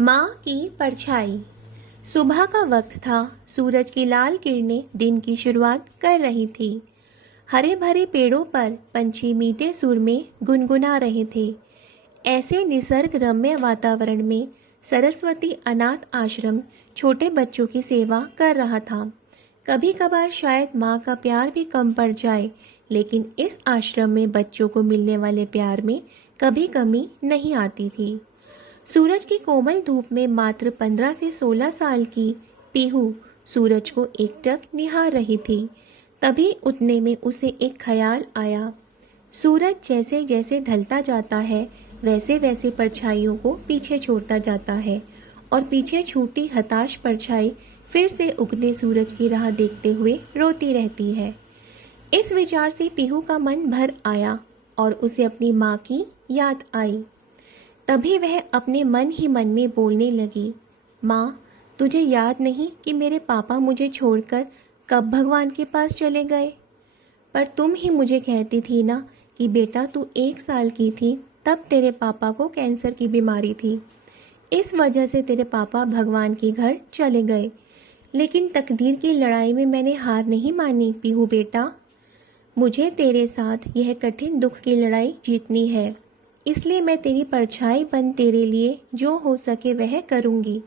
माँ की परछाई। सुबह का वक्त था। सूरज की लाल किरणें दिन की शुरुआत कर रही थी। हरे भरे पेड़ों पर पंछी मीठे सुर में गुनगुना रहे थे। ऐसे निसर्ग रम्य वातावरण में सरस्वती अनाथ आश्रम छोटे बच्चों की सेवा कर रहा था। कभी कभार शायद माँ का प्यार भी कम पड़ जाए, लेकिन इस आश्रम में बच्चों को मिलने वाले प्यार में कभी कमी नहीं आती थी। सूरज की कोमल धूप में मात्र 15 से 16 साल की पीहू सूरज को एकटक निहार रही थी। तभी उतने में उसे एक ख्याल आया। सूरज जैसे जैसे ढलता जाता है, वैसे वैसे परछाइयों को पीछे छोड़ता जाता है और पीछे छूटी हताश परछाई फिर से उगते सूरज की राह देखते हुए रोती रहती है। इस विचार से पीहू का मन भर आया और उसे अपनी माँ की याद आई। तभी वह अपने मन ही मन में बोलने लगी, माँ, तुझे याद नहीं कि मेरे पापा मुझे छोड़कर कब भगवान के पास चले गए? पर तुम ही मुझे कहती थी ना कि बेटा तू 1 साल की थी तब तेरे पापा को कैंसर की बीमारी थी। इस वजह से तेरे पापा भगवान के घर चले गए। लेकिन तकदीर की लड़ाई में मैंने हार नहीं मानी पीहू बेटा। मुझे तेरे साथ यह कठिन दुख की लड़ाई जीतनी है। इसलिए मैं तेरी परछाई बन तेरे लिए जो हो सके वह करूँगी।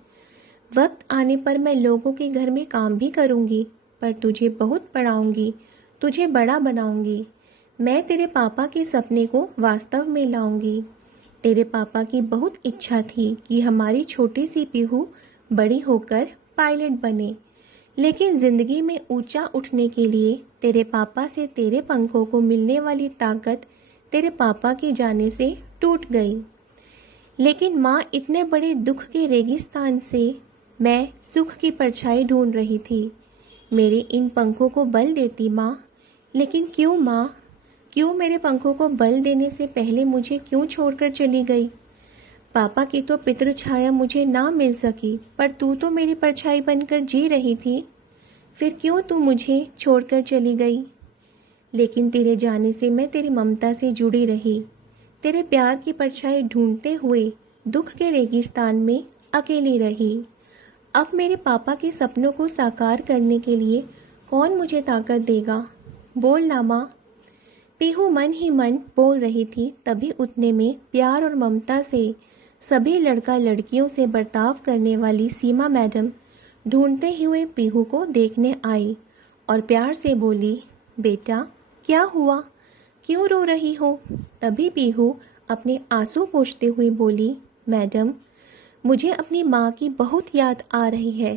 वक्त आने पर मैं लोगों के घर में काम भी करूँगी, पर तुझे बहुत पढ़ाऊँगी, तुझे बड़ा बनाऊँगी। मैं तेरे पापा के सपने को वास्तव में लाऊँगी। तेरे पापा की बहुत इच्छा थी कि हमारी छोटी सी पीहू बड़ी होकर पायलट बने, लेकिन ज़िंदगी में ऊंचा उठने के लिए तेरे पापा से तेरे पंखों को मिलने वाली ताकत तेरे पापा के जाने से टूट गई। लेकिन माँ, इतने बड़े दुख के रेगिस्तान से मैं सुख की परछाई ढूंढ रही थी। मेरे इन पंखों को बल देती माँ। लेकिन क्यों माँ, क्यों मेरे पंखों को बल देने से पहले मुझे क्यों छोड़कर चली गई? पापा की तो पितृ छाया मुझे ना मिल सकी, पर तू तो मेरी परछाई बनकर जी रही थी। फिर क्यों तू मुझे छोड़कर चली गई? लेकिन तेरे जाने से मैं तेरी ममता से जुड़ी रही। तेरे प्यार की परछाई ढूंढते हुए दुख के रेगिस्तान में अकेली रही। अब मेरे पापा के सपनों को साकार करने के लिए कौन मुझे ताकत देगा? बोल ना माँ। पीहू मन ही मन बोल रही थी। तभी उतने में प्यार और ममता से सभी लड़का लड़कियों से बर्ताव करने वाली सीमा मैडम ढूंढते हुए पीहू को देखने आई और प्यार से बोली, बेटा क्या हुआ, क्यों रो रही हो? तभी पीहू अपने आंसू पोंछते हुए बोली, मैडम, मुझे अपनी माँ की बहुत याद आ रही है।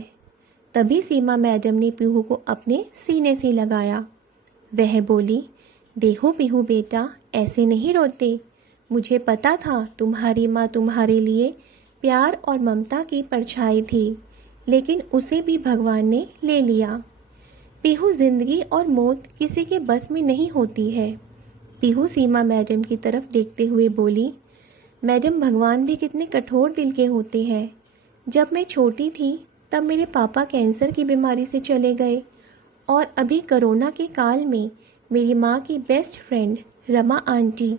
तभी सीमा मैडम ने पीहू को अपने सीने से लगाया। वह बोली, देखो पीहू बेटा, ऐसे नहीं रोते। मुझे पता था तुम्हारी माँ तुम्हारे लिए प्यार और ममता की परछाई थी, लेकिन उसे भी भगवान ने ले लिया। पीहू, जिंदगी और मौत किसी के बस में नहीं होती है। पीहू सीमा मैडम की तरफ देखते हुए बोली, मैडम, भगवान भी कितने कठोर दिल के होते हैं। जब मैं छोटी थी तब मेरे पापा कैंसर की बीमारी से चले गए और अभी कोरोना के काल में मेरी माँ की बेस्ट फ्रेंड रमा आंटी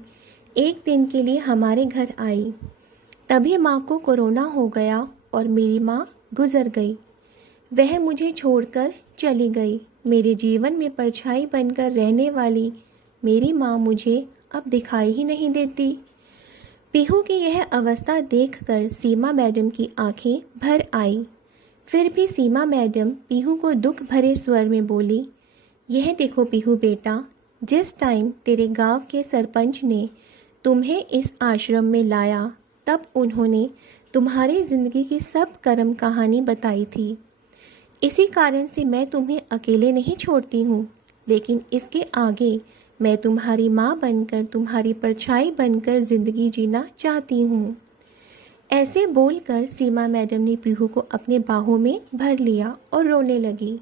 एक दिन के लिए हमारे घर आई। तभी माँ को कोरोना हो गया और मेरी माँ गुजर गई। वह मुझे छोड़कर चली गई। मेरे जीवन में परछाई बनकर रहने वाली मेरी माँ मुझे अब दिखाई ही नहीं देती। पीहू की यह अवस्था देखकर सीमा मैडम की आंखें भर आई। फिर भी सीमा मैडम पीहू को दुख भरे स्वर में बोली, यह देखो पीहू बेटा, जिस टाइम तेरे गांव के सरपंच ने तुम्हें इस आश्रम में लाया, तब उन्होंने तुम्हारी ज़िंदगी की सब कर्म कहानी बताई थी। इसी कारण से मैं तुम्हें अकेले नहीं छोड़ती हूँ, लेकिन इसके आगे मैं तुम्हारी माँ बनकर, तुम्हारी परछाई बनकर ज़िंदगी जीना चाहती हूँ। ऐसे बोलकर सीमा मैडम ने पीहू को अपने बाहों में भर लिया और रोने लगी।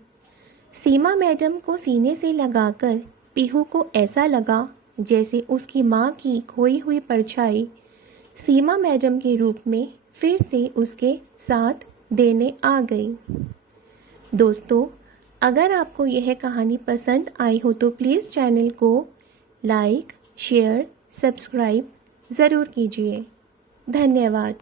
सीमा मैडम को सीने से लगाकर पीहू को ऐसा लगा जैसे उसकी माँ की खोई हुई परछाई सीमा मैडम के रूप में फिर से उसके साथ देने आ गई। दोस्तों, अगर आपको यह कहानी पसंद आई हो तो प्लीज़ चैनल को लाइक, शेयर, सब्सक्राइब ज़रूर कीजिए। धन्यवाद।